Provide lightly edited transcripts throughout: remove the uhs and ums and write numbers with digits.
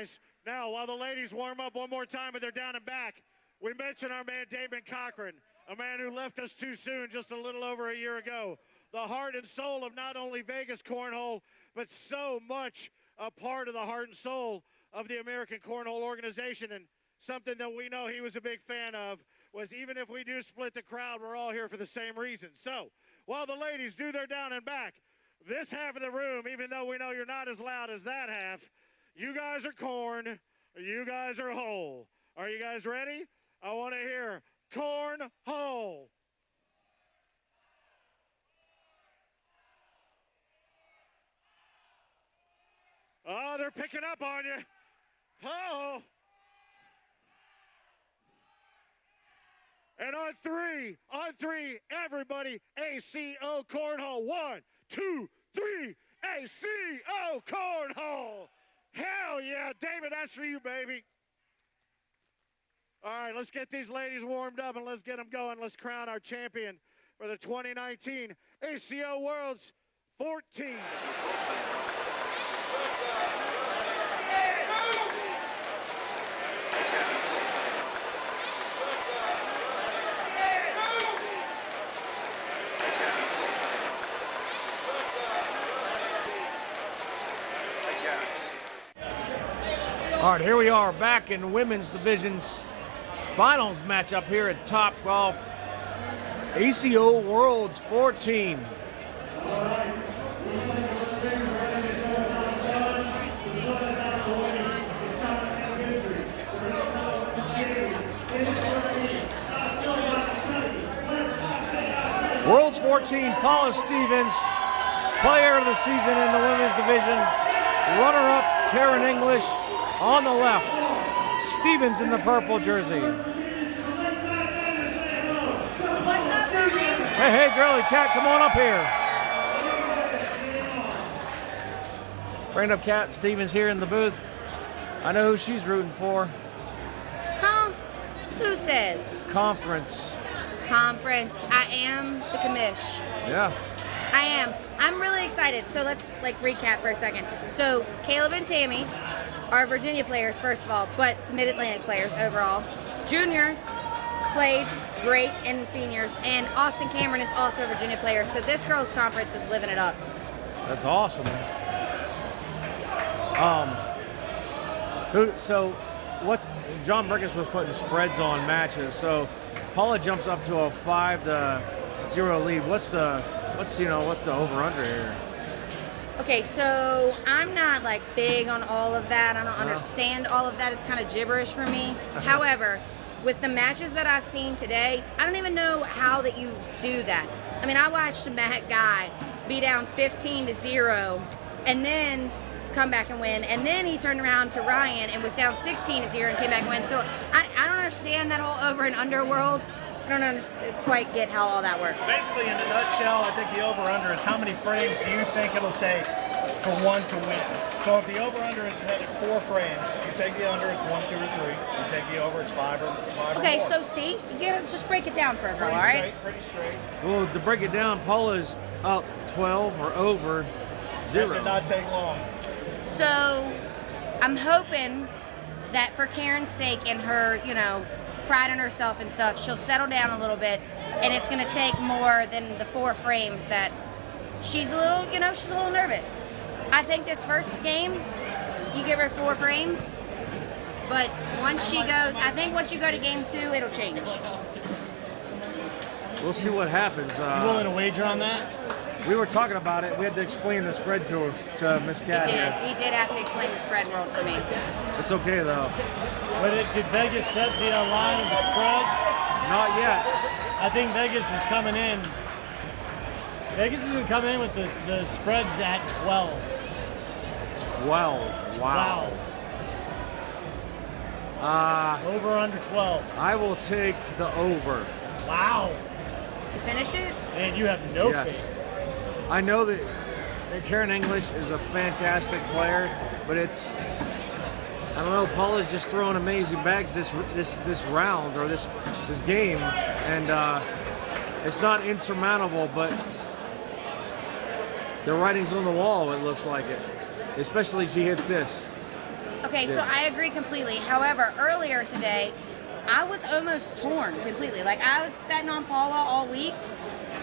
guys. Now, while the ladies warm up one more time and they're down and back, we mentioned our man Damon Cochran, a man who left us too soon just a little over a year ago. The heart and soul of not only Vegas Cornhole, but so much a part of the heart and soul of the American Cornhole organization. And something that we know he was a big fan of was, even if we do split the crowd, we're all here for the same reason. So while the ladies do their down and back, this half of the room, even though we know you're not as loud as that half, you guys are corn, you guys are whole. Are you guys ready? I want to hear Cornhole. Oh, they're picking up on you. Oh. And on three, everybody, ACO Cornhole. 1, 2, 3, ACO Cornhole. Hell yeah, David, that's for you, baby. All right, let's get these ladies warmed up and let's get them going. Let's crown our champion for the 2019 ACO Worlds 14. All right, here we are back in the women's division's finals matchup here at Top Golf ACO Worlds 14. Worlds 14, Paula Stevens, player of the season in the women's division. Runner-up, Karen English on the left. Stevens in the purple jersey. Hey, girly cat, come on up here. Bring up Cat Stevens here in the booth. I know who she's rooting for. Huh? Who says? Conference. I am the commish. Yeah. I am. I'm really excited. So let's recap for a second. So Caleb and Tammy are Virginia players, first of all, but Mid-Atlantic players overall. Junior played great in the seniors, and Austin Cameron is also a Virginia player. So this girls' conference is living it up. That's awesome. John Burgess was putting spreads on matches. So Paula jumps up to a 5-0 lead. What's the over/under here? Okay, so I'm not big on all of that. I don't understand all of that. It's kind of gibberish for me. However, with the matches that I've seen today, I don't even know how that you do that. I mean, I watched Matt Guy be down 15-0 and then come back and win, and then he turned around to Ryan and was down 16-0 and came back and win. So I don't understand that whole over and under world. I don't quite get how all that works. Basically, in a nutshell, I think the over-under is how many frames do you think it'll take for one to win. So if the over-under is set at 4 frames, you take the under, it's 1, 2, or 3. You take the over, it's 5 or 4. Okay, so see, you gotta just break it down for a girl, all right? Pretty straight. Well, to break it down, Paula's up 12 or over 0. That did not take long. So I'm hoping that for Karen's sake and her, pride in herself and stuff, she'll settle down a little bit, and it's going to take more than the 4 frames that she's a little nervous. I think this first game, you give her 4 frames, but once you go to game 2, it'll change. We'll see what happens. You willing to wager on that? We were talking about it. We had to explain the spread to Miss Cat. He did have to explain the spread world for me. It's okay though. But did Vegas set the line of the spread? Not yet. I think Vegas is coming in. Vegas is going to come in with the spreads at 12. 12. Wow. Over under 12. I will take the over. Wow. To finish it? And you have no faith. I know that Karen English is a fantastic player, but I don't know, Paula's just throwing amazing bags this round or this game, and it's not insurmountable, but the writing's on the wall, it looks like it. Especially if she hits this. Okay, so I agree completely. However, earlier today, I was almost torn completely. Like, I was betting on Paula all week.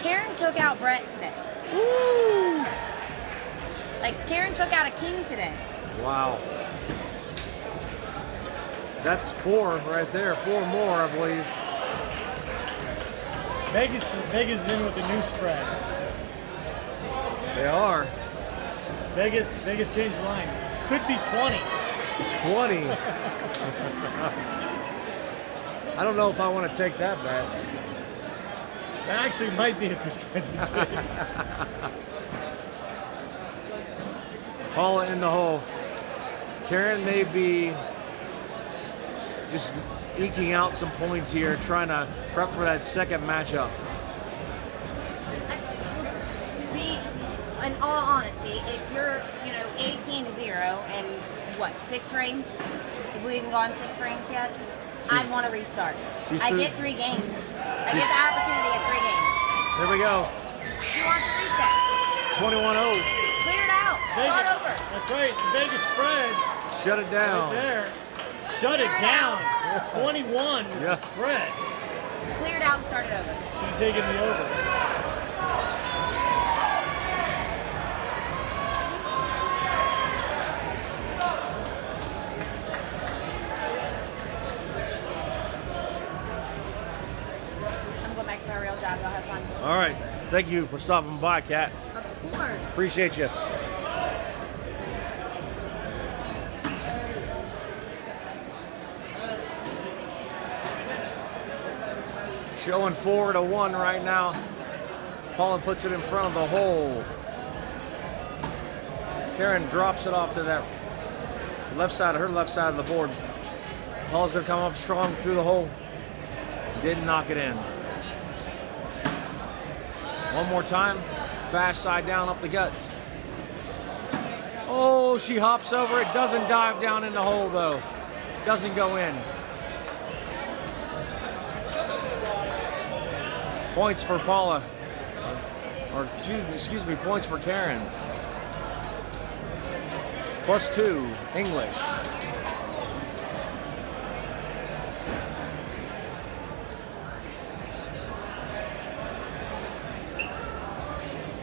Karen took out Brett today. Woo! Like, Karen took out a king today. Wow. That's 4 right there. 4 more, I believe. Vegas is in with the new spread. They are. Vegas changed the line. Could be 20. 20. I don't know if I want to take that bet. That actually might be a good bet to take. Paula in the hole. Karen may be just eking out some points here, trying to prep for that second matchup. In all honesty, if you're, 18-0 and what, 6 frames? If we even gone 6 frames yet, I'd want to restart. I get 3 games. I get the opportunity at 3 games. Here we go. She wants a reset. 21-0. Clear it out. Start over. That's right. The Vegas spread. Shut it down. Right there. Shut it down. 21 is the spread. Clear it out and start it over. Should have taken the over. I'm going back to my real job. Y'all have fun. All right. Thank you for stopping by, Kat. Of course. Appreciate you. Showing 4-1 right now. Paula puts it in front of the hole. Karen drops it off to that left side of the board. Paula's gonna come up strong through the hole. Didn't knock it in. One more time. Fast side down up the guts. Oh, she hops over it. Doesn't dive down in the hole though. Doesn't go in. Points for Paula. Or excuse me, points for Karen. +2, English.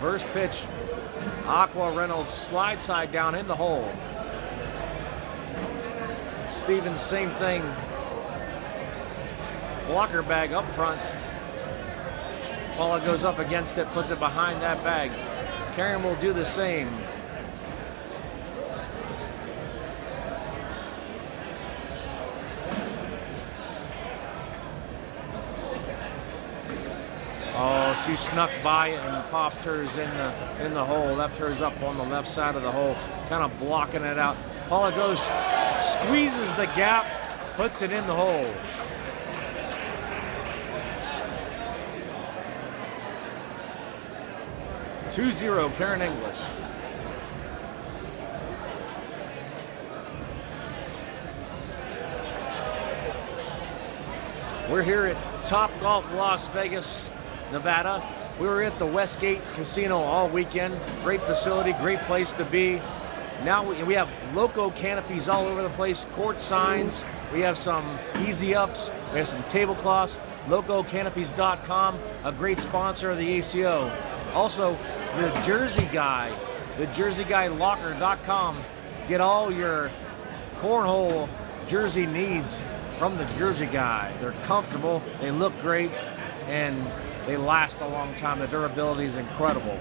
First pitch, Aqua Reynolds slide side down in the hole. Stevens, same thing. Blocker bag up front. Paula goes up against it, puts it behind that bag. Karen will do the same. Oh, she snuck by it and popped hers in the hole, left hers up on the left side of the hole, kind of blocking it out. Paula goes, squeezes the gap, puts it in the hole. (2-0) Karen English. We're here at Top Golf Las Vegas, Nevada. We were at the Westgate Casino all weekend. Great facility, great place to be. Now we have loco canopies all over the place, court signs. We have some easy ups. We have some tablecloths. LocoCanopies.com, a great sponsor of the ACO. Also, the Jersey Guy, thejerseyguylocker.com. Get all your cornhole jersey needs from the Jersey Guy. They're comfortable, they look great, and they last a long time. The durability is incredible.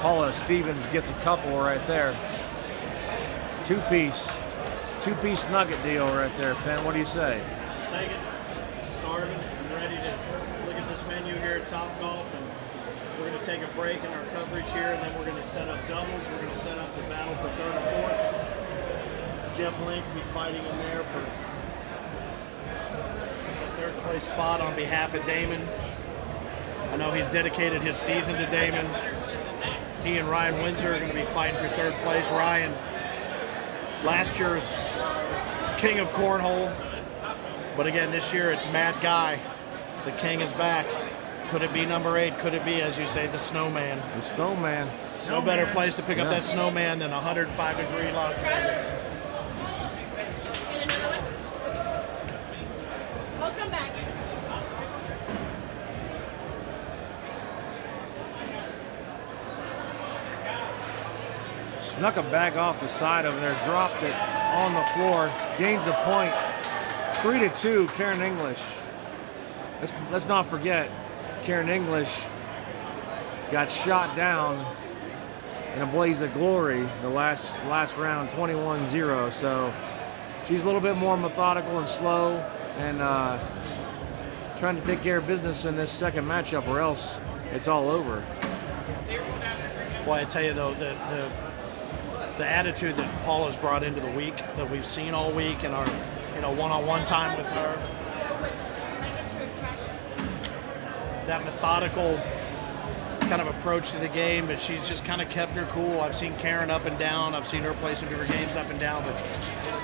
Paula Stevens gets a couple right there. Two-piece nugget deal right there, Finn. What do you say? Take it. I'm starving. I'm ready to look at this menu here at Top Golf, and we're going to take a break in our coverage here, and then we're going to set up doubles. We're going to set up the battle for third and fourth. Jeff Link will be fighting in there for the third place spot on behalf of Damon. I know he's dedicated his season to Damon. He and Ryan Windsor are going to be fighting for third place. Ryan, last year's king of cornhole, but again this year it's Mad Guy. The king is back. Could it be number 8? Could it be, as you say, the snowman? The snowman. No better place to pick up that snowman than 105-degree Las Vegas. I'll come back. Snuck a bag off the side over there, dropped it on the floor, gains a point. 3-2, Karen English. Let's not forget, Karen English got shot down in a blaze of glory the last round, 21-0. So she's a little bit more methodical and slow, and trying to take care of business in this second matchup, or else it's all over. Well, I tell you though, the attitude that Paula's brought into the week, that we've seen all week in our one-on-one time with her, that methodical kind of approach to the game, but she's just kind of kept her cool. I've seen Karen up and down. I've seen her play some different games up and down, but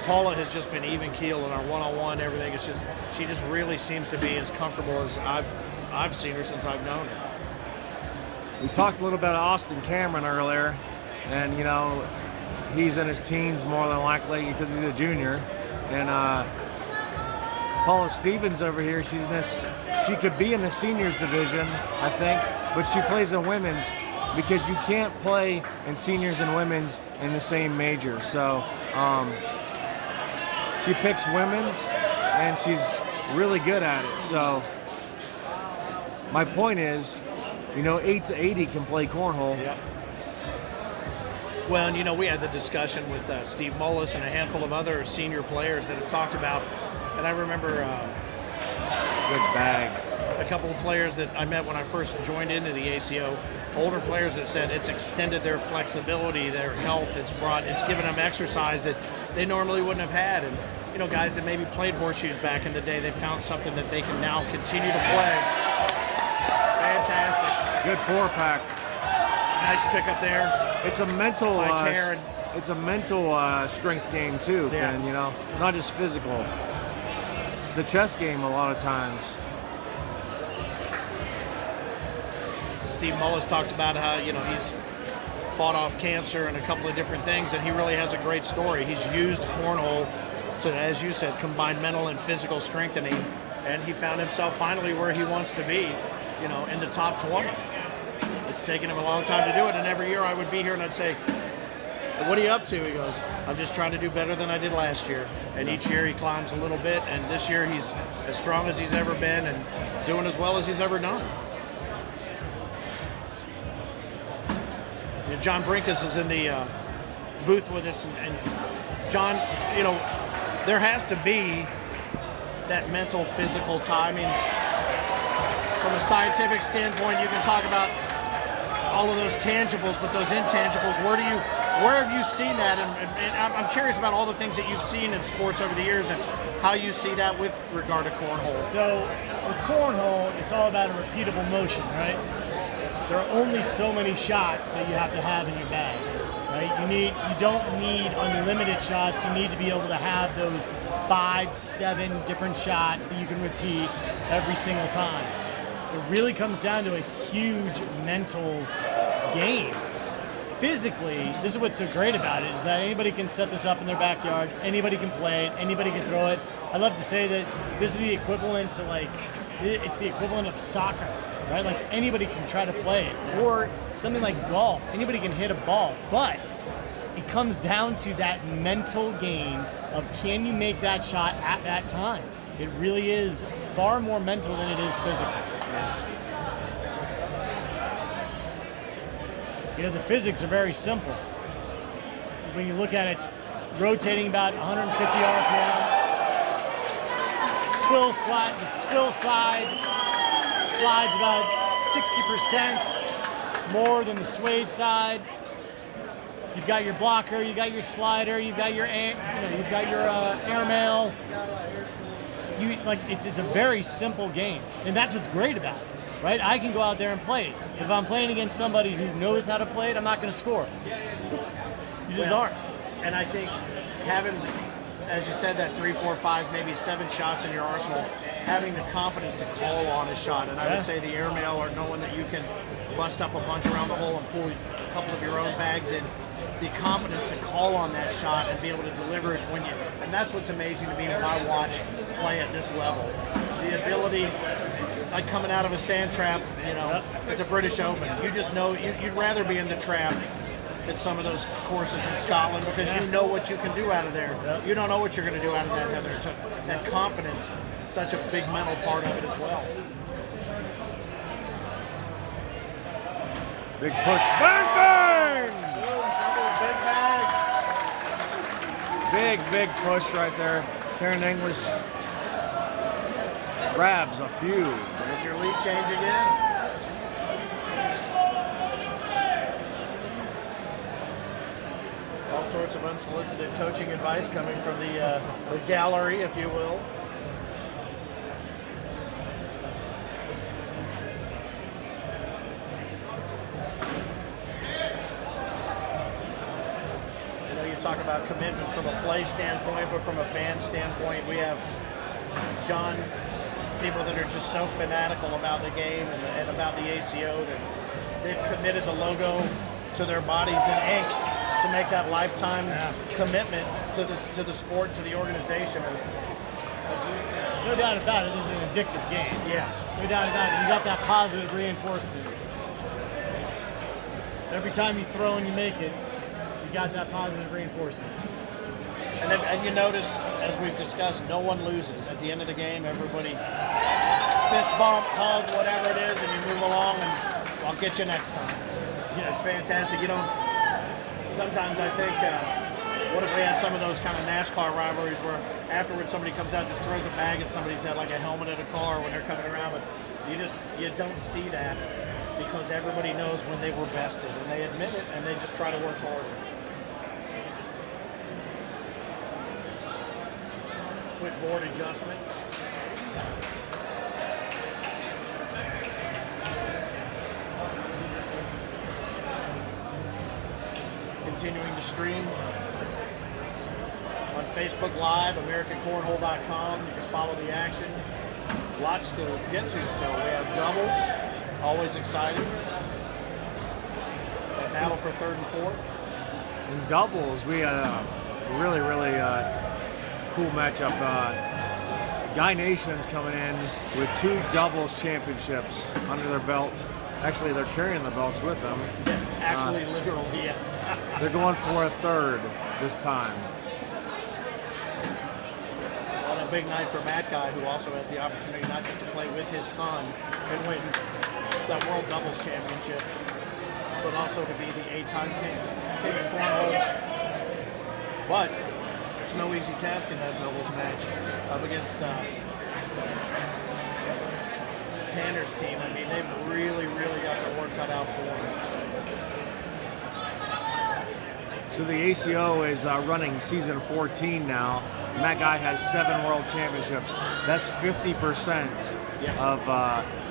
Paula has just been even keel in our one-on-one. Everything is just, she just really seems to be as comfortable as I've seen her since I've known her. We talked a little bit about Austin Cameron earlier, and he's in his teens more than likely because he's a junior. And Paula Stevens over here, she could be in the seniors division, I think, but she plays in women's because you can't play in seniors and women's in the same major. So she picks women's, and she's really good at it. So my point is, 8 to 80 can play cornhole. Yep. Well, and we had the discussion with Steve Mullis and a handful of other senior players that have talked about, and I remember good bag. A couple of players that I met when I first joined into the ACO, older players that said it's extended their flexibility, their health, it's given them exercise that they normally wouldn't have had. And guys that maybe played horseshoes back in the day, they found something that they can now continue to play. Fantastic. Good 4-pack. Nice pickup there. It's a mental. By Karen. It's a mental strength game too, Ken. Not just physical. It's a chess game a lot of times. Steve Mullis talked about how he's fought off cancer and a couple of different things, and he really has a great story. He's used cornhole to, as you said, combine mental and physical strengthening, and he found himself finally where he wants to be, in the top 20. It's taken him a long time to do it, and every year I would be here and I'd say, "What are you up to?" He goes, "I'm just trying to do better than I did last year." And each year he climbs a little bit, and this year he's as strong as he's ever been and doing as well as he's ever done. John Brinkus is in the booth with us, and John, there has to be that mental, physical tie. I mean, from a scientific standpoint, you can talk about all of those tangibles, but those intangibles, where have you seen that? And I'm curious about all the things that you've seen in sports over the years and how you see that with regard to cornhole. So with cornhole, it's all about a repeatable motion, right? There are only so many shots that you have to have in your bag, right? You don't need unlimited shots. You need to be able to have those 5, 7 different shots that you can repeat every single time. It really comes down to a huge mental game. Physically, this is what's so great about it, is that anybody can set this up in their backyard, anybody can play it, anybody can throw it. I love to say that this is the equivalent to it's the equivalent of soccer, right? Like anybody can try to play it, or something like golf. Anybody can hit a ball, but it comes down to that mental game of can you make that shot at that time? It really is far more mental than it is physical. The physics are very simple. When you look at it, it's rotating about 150 RPM. Twill side slides about 60% more than the suede side. You've got your blocker, you got your slider, you've got your airmail. It's a very simple game, and that's what's great about it, right? I can go out there and play it. If I'm playing against somebody who knows how to play it, I'm not going to score. You just aren't. And I think having as you said, that 3, 4, 5, maybe 7 shots in your arsenal, having the confidence to call on a shot. And I would say the airmail, or knowing that you can bust up a bunch around the hole and pull a couple of your own bags in, the confidence to call on that shot and be able to deliver it when you, and that's what's amazing to me when I watch play at this level. The ability, like coming out of a sand trap, at the British Open, you just know you'd rather be in the trap at some of those courses in Scotland because you know what you can do out of there. You don't know what you're going to do out of that heather. So that confidence is such a big mental part of it as well. Big push. Bang, bang! Big bags. Big push right there. Karen English grabs a few. There's your lead change again. All sorts of unsolicited coaching advice coming from the gallery, if you will. Talk about commitment from a play standpoint, but from a fan standpoint, we have people that are just so fanatical about the game and about the ACO that they've committed the logo to their bodies in ink to make that lifetime commitment to the sport, to the organization. There's no doubt about it. This is an addictive game. Yeah, no doubt about it. You got that positive reinforcement. Every time you throw and you make it, got that positive reinforcement. And you notice, as we've discussed, no one loses. At the end of the game, everybody fist bump, hug, whatever it is, and you move along, and I'll get you next time. Yeah, it's fantastic. Sometimes I think, what if we had some of those kind of NASCAR rivalries where afterwards somebody comes out and just throws a bag at somebody's head like a helmet at a car when they're coming around, but you don't see that because everybody knows when they were bested, and they admit it, and they just try to work harder. Quick board adjustment. Continuing to stream on Facebook Live, AmericanCornhole.com. You can follow the action. Lots to get to still. We have doubles, always exciting. A battle for third and fourth. In doubles, we had a really cool matchup. Guy Nation's coming in with 2 doubles championships under their belts. Actually, they're carrying the belts with them. Yes, actually, literally, yes. They're going for a third this time. On a big night for Matt Guy, who also has the opportunity not just to play with his son and win that World Doubles Championship, but also to be the 8-time king of cornhole. But it's no easy task in that doubles match up against Tanner's team. I mean, they've really got their work cut out for them. So the ACO is running season 14 now. Matt Guy has 7 world championships. That's 50% of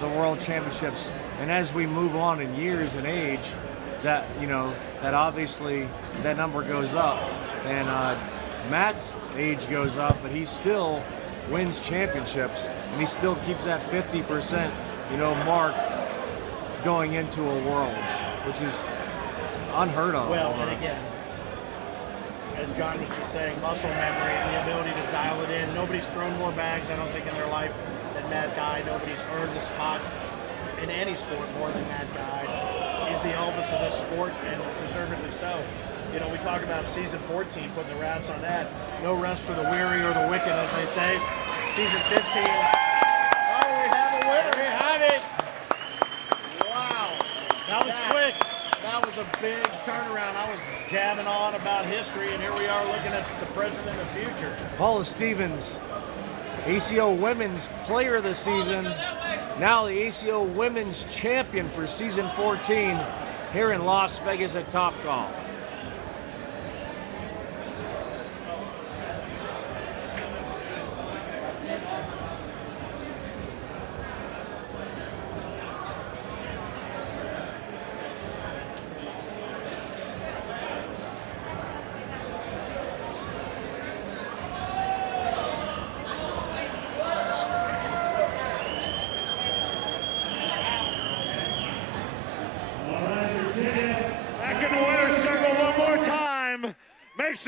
the world championships. And as we move on in years and age, that obviously that number goes up. And Matt's age goes up, but he still wins championships, and he still keeps that 50%, mark going into a Worlds, which is unheard of. Well, and again, as John was just saying, muscle memory and the ability to dial it in. Nobody's thrown more bags, I don't think, in their life than Matt Guy. Nobody's earned the spot in any sport more than Matt Guy. He's the Elvis of this sport, and deservedly so. We talk about season 14, putting the wraps on that. No rest for the weary or the wicked, as they say. Season 15. Oh, we have a winner. We have it. Wow. That was quick. That was a big turnaround. I was gabbing on about history, and here we are looking at the present and the future. Paula Stevens, ACO Women's Player of the Season. Now the ACO Women's Champion for season 14 here in Las Vegas at Topgolf.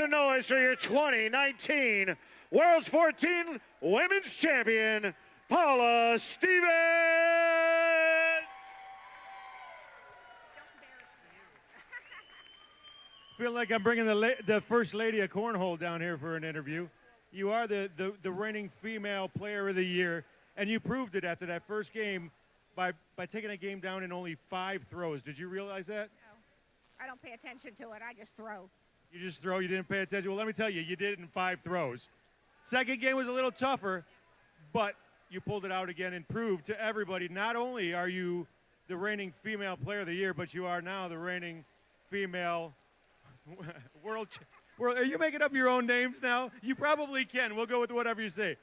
some noise for your 2019 World's 14 Women's Champion, Paula Stevens. Feel like I'm bringing the First Lady of Cornhole down here for an interview. You are the reigning female player of the year, and you proved it after that first game by taking a game down in only 5 throws. Did you realize that? No, I don't pay attention to it. I just throw. You just throw, you didn't pay attention. Well, let me tell you, you did it in 5 throws. Second game was a little tougher, but you pulled it out again and proved to everybody, not only are you the reigning female player of the year, but you are now the reigning female world. Are you making up your own names now? You probably can. We'll go with whatever you say.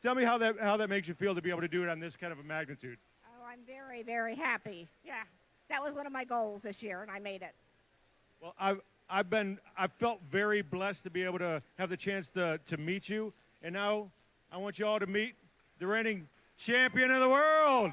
Tell me how that makes you feel to be able to do it on this kind of a magnitude. Oh, I'm very, very happy. Yeah, that was one of my goals this year, and I made it. Well, I've felt very blessed to be able to have the chance to meet you, and now I want you all to meet the reigning champion of the world.